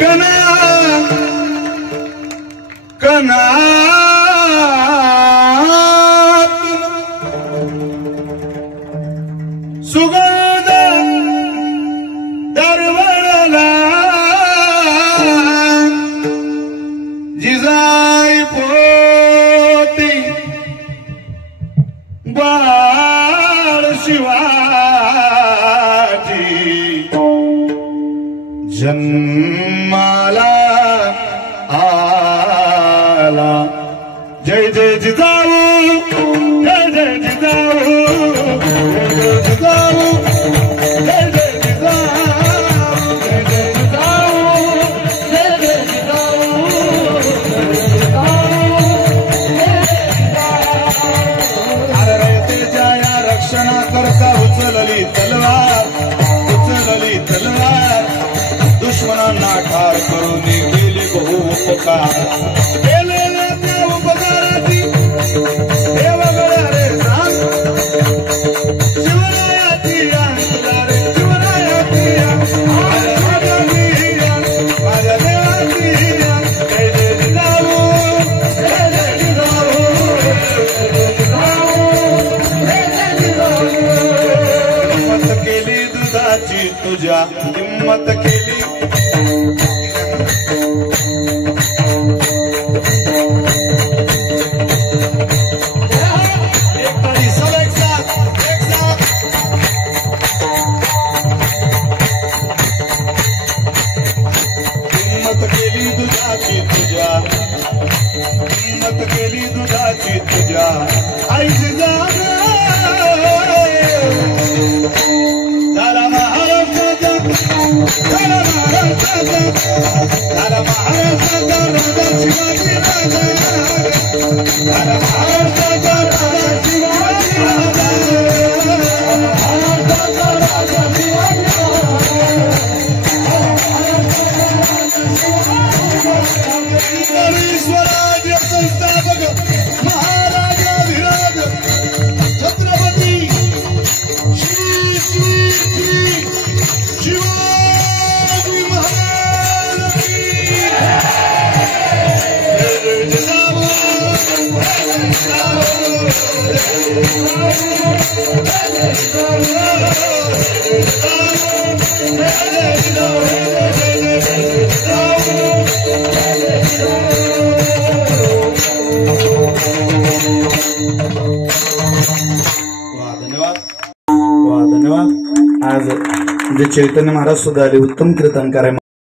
कना कना सुगंध दरवळला जिजाई पोटी बाळ शिवाजी जन्माला आला। जय जय जिजाऊ जय जय जिजाऊ जय जय जिजाऊ जय जय जिजाऊ जय जय जिजाऊ जय जय जिजाऊ रयतेच्या या रक्षणाकरता उचलली तलवार दुश्मनांना ठार करून गेले बहु उपकार। केलेल्या त्या उपकाराची देवगळा रे सांग शिवरायाची तुला रे शिवरायाची माझ्या देवाची जय जय जिजाऊ जय जय जिजाऊ हिम्मत केली दुधाची तुझ्या हिम्मत केली हिम्मत केली दुधाची तुझ्या आईची जाग झाला महाराष्ट्राचा राजा शिवाजी राजा झाला महाराष्ट्राचा राजा शिवाजी राजा स्वराज्य संस्थापक महाराजाधिराज छत्रपती श्री श्री श्री शिवाजी महाराज की जय जय जिजाऊ धन्यवाद। आज जे चैतन्य महाराज सुद्धा आले, उत्तम कीर्तनकार आहे।